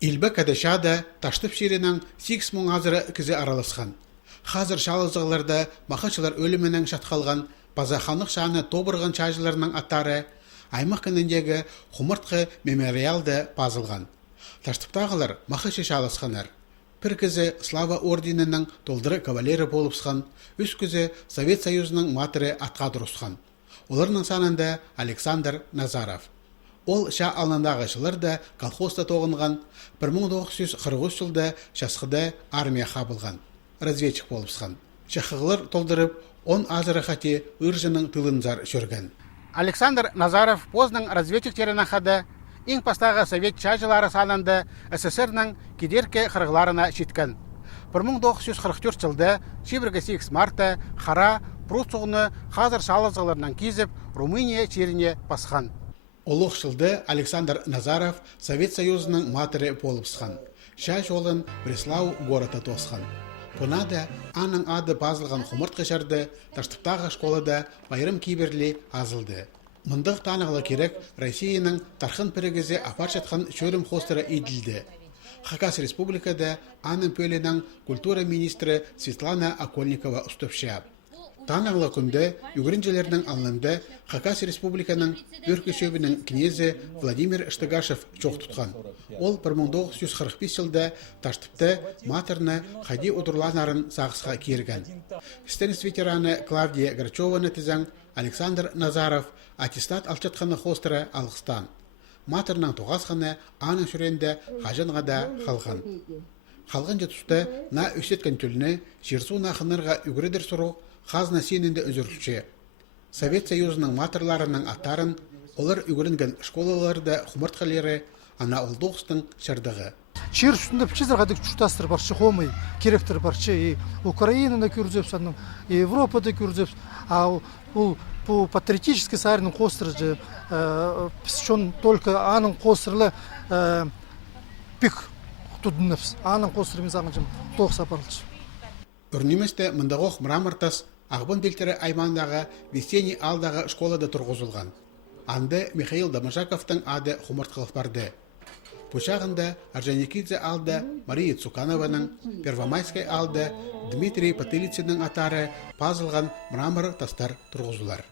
Илбе кадешада таштып шеренің 8 мың азыры кізе араласқан. Хазыр шалызығыларда мақачылар өліменің шатқалған, базаханық шаны тобырған чажыларының аттары, аймақ кініндегі құмыртқы мемориалды пазылған. Таштыптағылар мақачы шалысқанар. Бір кізі Слава орденінің толдыры кавалері болыпсқан, үш кізі Совет Союзының матыры атқа дұрысқан. Оларның санында Александр Назаров. Ол ша алындағы жылырда колхозда тоғынған, 1943 жылда шасқыда армия қабылған, разведчик болыпсқан. Шақығылар толдырып, он азыры қате үржінің тылынзар жүрген. Александр Назаров позның разведчиктерінің қады, ең пастағы совет чажылары санында СССР-ның кедерке қырғыларына жеткен. 1944 жылда 8 марта қара прусуғыны қазір шалызғыларынан кезіп Румыния черіне басқан. Олық жылды Александр Назаров Совет Союзының матыры болыпсқан. Ша жолын Бреслау гората тосқан. Бұнада аның ады базылған құмырт қышарды таштыптағы школада байырым кейберлі азылды. Мұндық танығылы керек Россияның тарқын пірігізе апар жатқан шөрім хостыры еділді. Хакас республикада аның пөленің культура министрі Светлана Окольникова ұстыпша. Танығылы күнді үгірінжелерінің алынды Хакас республиканың өркі шөбінің кнезі Владимир Штыгашев жоқ тұтқан. Ол 1945 жылда таштыпты матырны қади ұдырланарын сағысқа керген. Стенс ветераны Клавдия Грачеваны тізің Александр Назаров аттестат алчатқаны хостыры алғыстан. Матырның тоғасқаны аның шүренді қажынғада қалған. Қалған жетісті на өсеткен түліні жерсу нақынырға үгірідір сұру қазына сенінде үзірікші. Совет Союзының матырларының аттарын, олар үгірінген школаларды құмыртқалері ана олдоғыстың шырдығы. Жер үстінде пчизырғадық чүштастыр баршы қомай, керектір баршы, и Украинада көрзепсанның, и Европада көрзепс, а бұл патриотический сарының қостыры же, пісшон только аның қостырлы пик тұдыныпс, аның қостырымыз ағынжым тоқ сапарылшы. Үрнеместе мұндағоқ мұрамыртас Ағбын белтері аймандағы Весенний алдағы школада тұрғызылған. Анды Михаил Дамажаковтың ады құмыртқылық барды. Пұшағында Орджоникидзе алды Мария Цуканованың, Первомайскай алды Дмитрий Патылицинның атары пазылған мұрамыр тастар тұрғызылар.